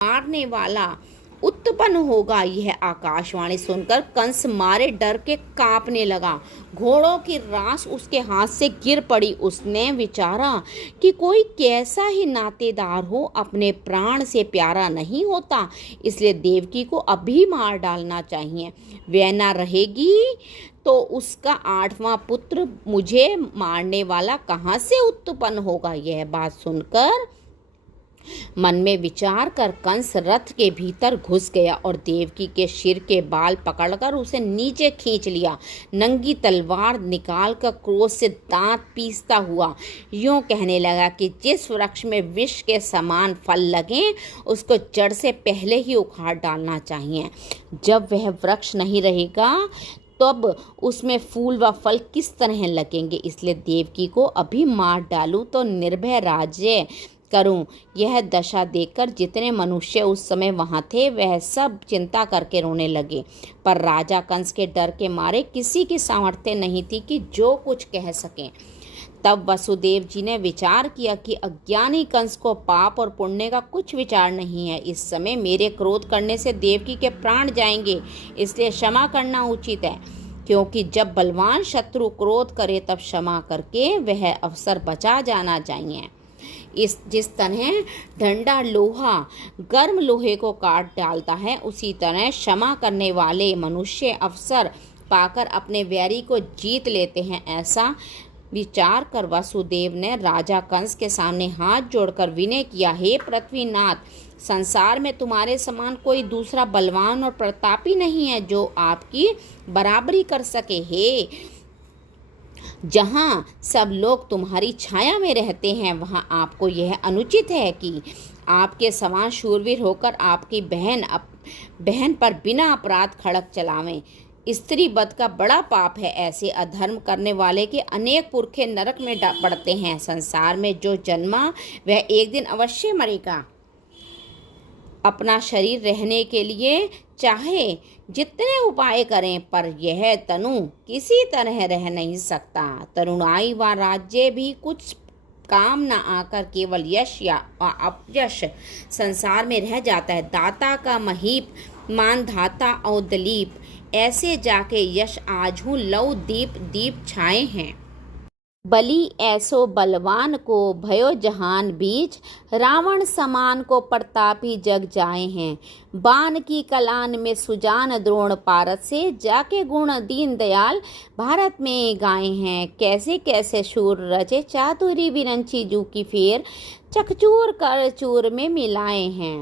मारने वाला उत्पन्न होगा। यह आकाशवाणी सुनकर कंस मारे डर के कांपने लगा। घोड़ों की रास उसके हाथ से गिर पड़ी। उसने विचारा कि कोई कैसा ही नातेदार हो अपने प्राण से प्यारा नहीं होता, इसलिए देवकी को अभी मार डालना चाहिए। वह ना रहेगी तो उसका 8वां पुत्र मुझे मारने वाला कहाँ से उत्पन्न होगा। यह बात सुनकर मन में विचार कर कंस रथ के भीतर घुस गया और देवकी के सिर के बाल पकड़कर उसे नीचे खींच लिया। नंगी तलवार निकालकर क्रोध से दांत पीसता हुआ यूं कहने लगा कि जिस वृक्ष में विष के समान फल लगे उसको जड़ से पहले ही उखाड़ डालना चाहिए। जब वह वृक्ष नहीं रहेगा तब उसमें फूल व फल किस तरह लगेंगे, इसलिए देवकी को अभी मार डालूं तो निर्भय राज्य करूं। यह दशा देखकर जितने मनुष्य उस समय वहां थे वह सब चिंता करके रोने लगे, पर राजा कंस के डर के मारे किसी की सामर्थ्य नहीं थी कि जो कुछ कह सकें। तब वसुदेव जी ने विचार किया कि अज्ञानी कंस को पाप और पुण्य का कुछ विचार नहीं है। इस समय मेरे क्रोध करने से देवकी के प्राण जाएंगे, इसलिए क्षमा करना उचित है, क्योंकि जब बलवान शत्रु क्रोध करे तब क्षमा करके वह अवसर बचा जाना चाहिए। जिस तरह ठंडा लोहा गर्म लोहे को काट डालता है, उसी तरह क्षमा करने वाले मनुष्य अवसर पाकर अपने वैरी को जीत लेते हैं। ऐसा विचार कर वसुदेव ने राजा कंस के सामने हाथ जोड़कर विनय किया, हे पृथ्वीनाथ, संसार में तुम्हारे समान कोई दूसरा बलवान और प्रतापी नहीं है जो आपकी बराबरी कर सके। हे जहाँ सब लोग तुम्हारी छाया में रहते हैं वहाँ आपको यह अनुचित है कि आपके समान शूरवीर होकर आपकी बहन पर बिना अपराध खड़क चलावें। स्त्री वध का बड़ा पाप है। ऐसे अधर्म करने वाले के अनेक पुरखे नरक में पड़ते हैं। संसार में जो जन्मा वह एक दिन अवश्य मरेगा। अपना शरीर रहने के लिए चाहे जितने उपाय करें पर यह तनु किसी तरह रह नहीं सकता। तरुणाई व राज्य भी कुछ काम न आकर केवल यश या अपयश संसार में रह जाता है। दाता का महीप मानधाता और दलीप, ऐसे जाके यश आजू लौ दीप छाए हैं। बलि ऐसो बलवान को भयो जहान बीच, रावण समान को प्रतापी जग जाए हैं। बाण की कलान में सुजान द्रोण पारत से, जाके गुण दीन दयाल भारत में गाए हैं। कैसे कैसे शूर रचे चातुरी विरंची जू की फेर, चकचूर कर चूर में मिलाए हैं।